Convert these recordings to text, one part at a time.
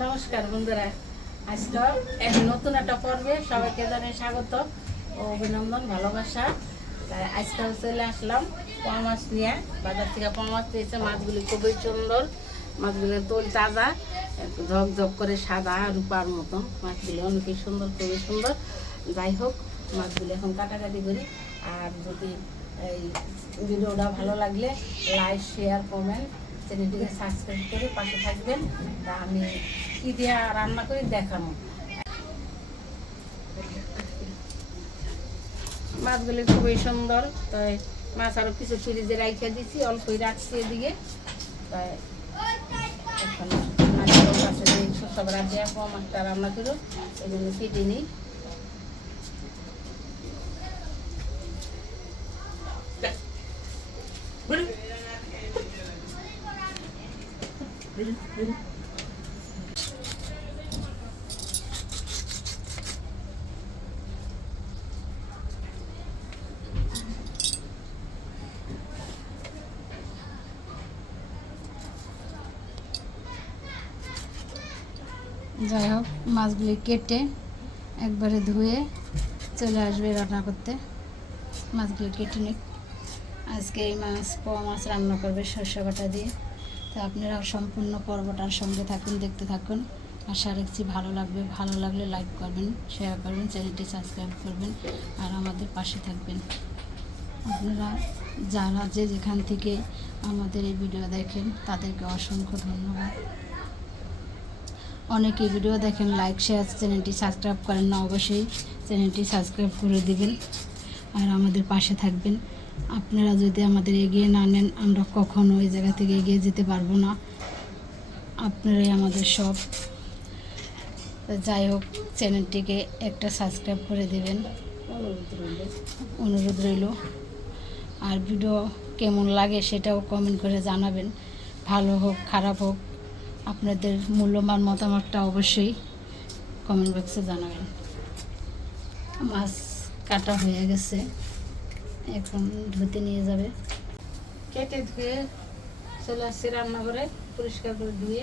নমস্কার বন্ধুরা। আজকে এক নতুন একটা পর্বে সবাইকে জানাই স্বাগত ও অভিনন্দন, ভালোবাসা। তাই আজকে চলে আসলাম পোয়া মাছ নিয়ে। বাজার থেকে পোয়া মাছ নিয়েছে মাছগুলি খুবই সুন্দর। মাছগুলির তোল তাজা ঝকঝক করে সাদা রূপার মতন মাছগুলি অনেকই সুন্দর, খুবই সুন্দর। যাই হোক, মাছগুলি এখন কাটাকাটি করি। আর যদি এই ভিডিওটা ভালো লাগলে লাইক, শেয়ার, কমেন্ট, চ্যানেলটিকে সাবস্ক্রাইব করে পাশে থাকবেন। তা আমি কী দিয়ে রান্না করি দেখানো মাছগুলি খুবই সুন্দর, তাই মাছ আরও কিছু ফ্রিজে রাখে দিছি, অল্পই রাখছি এদিকে। তাই একটা রান্না করো, এই জন্য কেটে নিই। যাই হোক, মাছগুলি কেটে একবারে ধুয়ে চলে আসবে রান্না করতে। মাছগুলি কেটে নিক। আজকে এই মাছ, পোয়া মাছ রান্না করবে সর্ষে বাটা দিয়ে। তো আপনারা সম্পূর্ণ পর্বটার সঙ্গে থাকুন, দেখতে থাকুন। আশা রাখছি ভালো লাগবে। ভালো লাগলে লাইক করবেন, শেয়ার করবেন, চ্যানেলটি সাবস্ক্রাইব করবেন আর আমাদের পাশে থাকবেন। আপনারা যারা যে যেখান থেকে আমাদের এই ভিডিও দেখেন, তাদেরকে অসংখ্য ধন্যবাদ। অনেকে ভিডিও দেখেন লাইক শেয়ার চ্যানেলটি সাবস্ক্রাইব করেন না অবশ্যই চ্যানেলটি সাবস্ক্রাইব করে দিবেন আর আমাদের পাশে থাকবেন। আপনারা যদি আমাদের এগিয়ে না নেন, আমরা কখনো ওই জায়গা থেকে এগিয়ে যেতে পারব না। আপনারাই আমাদের সব। যাই হোক চ্যানেলটিকে একটা সাবস্ক্রাইব করে দেবেন। অনুরোধ রইল। আর ভিডিও কেমন লাগে সেটাও কমেন্ট করে জানাবেন। ভালো হোক, খারাপ হোক আপনাদের মূল্যবান মতামতটা অবশ্যই কমেন্ট বক্সে জানাবেন। মাছ কাটা হয়ে গেছে, এখন ধুতে নিয়ে যাবে। কেটে ধুয়ে চলে আসছি রান্না করে পরিষ্কার করে ধুয়ে,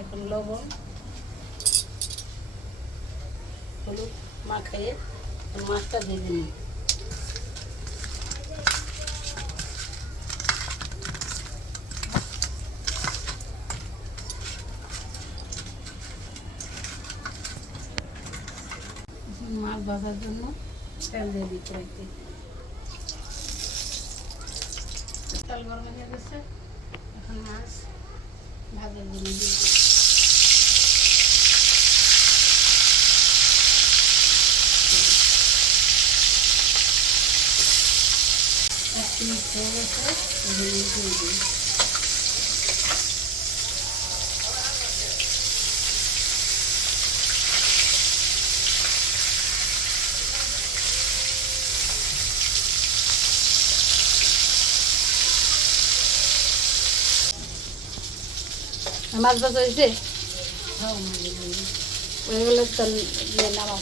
এখন লবণ, হলুদ মাখাইয়ে মাছটা ভেজে নিই। মাছ ভাজার জন্য তেল দিয়ে দিতে রাখতে তেল গরম হয়ে গেছে, এখন মাছ ভাজার জন্য দিয়ে দিই। এক মিনিট হয়ে গেছে এগুলো দিয়ে দিই। মাছ ভাজা হয়েছে। হয়ে গেলে তেল দিয়ে নামাও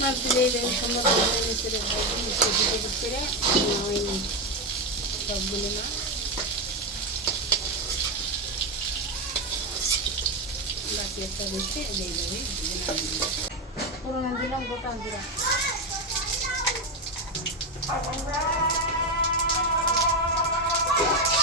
মাছ দিলে এই সুন্দর করে ভিতরে ভাজি ভিতরে ভিতরে সবগুলো না পুরোনো দিলাম গোটা জিরা people.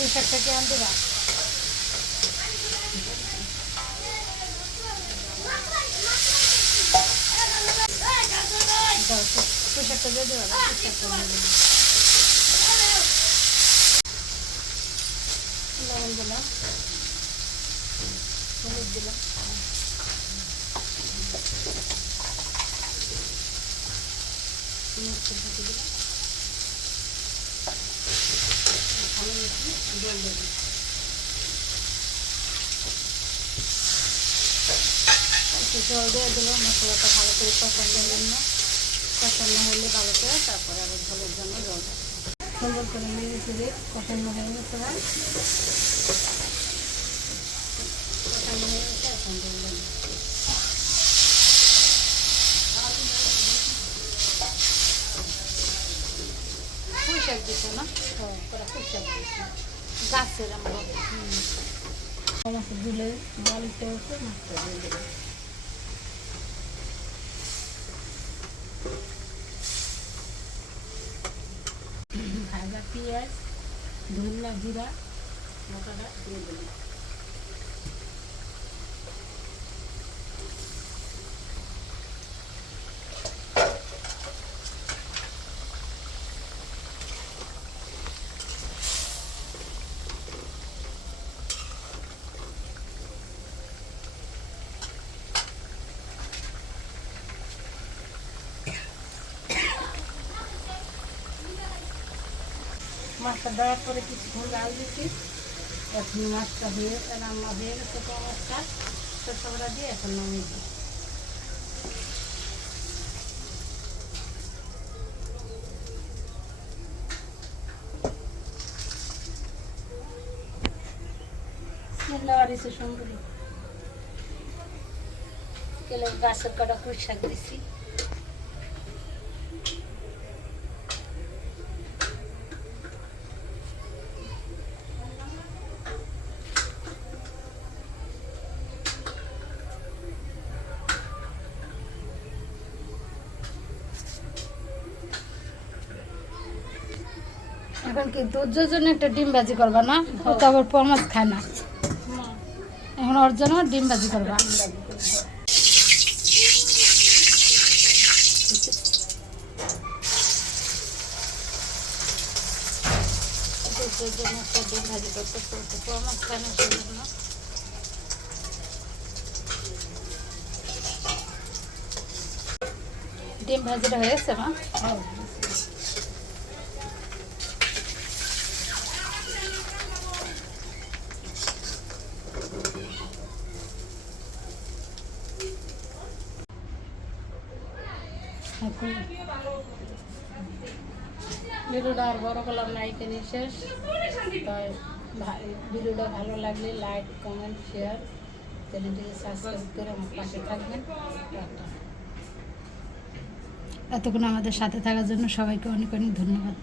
তুই শাকটাকে আনতে দাও তুই শাকটা দিয়ে দেবা তুই শাকটা দিয়ে দেবা লবণ দিলাম হলুদ দিলাম মিক্সি ঢেকে দিলাম জল দেবো একটু জল দিয়ে দিলো মশলাটা ভালো করে কষানোর জন্য কষানো হলে ভালো করে তারপরে আবার ঝোলের জন্য জল সুন্দর করে মেরে ফিরে কষানো হয়ে গেছে এবার। হয়ে গেছে গাছের আমরা মাছ দিলে বালিতে হচ্ছে মাছটা দিয়ে দেবে ভাজা পেঁয়াজ ধনিয়া জিরা মশলাটা দিয়ে দেবে মাছটা দেওয়ার পরে কিছুক্ষণ জাল দিচ্ছি এখন মাছটা হয়ে রান্না হয়ে গেছে তো মাছটা সরষাটা দিয়ে এখন নামিয়ে গাছের কটা পুঁই শাক দিছি। এখন কি দুধের জন্য একটা ডিম ভাজি করবা না? ও তো আবার পোয়া মাছ খায় না। এখন ওর জন্য ডিম ভাজি করবা। ডিম ভাজি করতে মাছ খায় না ডিম ভাজিটা হয়ে গেছে, মা এখন ভিডিওটা আর বড় করলাম না এখানে শেষ। ভিডিওটা ভালো লাগলে লাইক কমেন্ট শেয়ার চ্যানেলটিকে সাবস্ক্রাইব করে আমার পাশে থাকবেন। এতক্ষণ আমাদের সাথে থাকার জন্য সবাইকে অনেক অনেক ধন্যবাদ।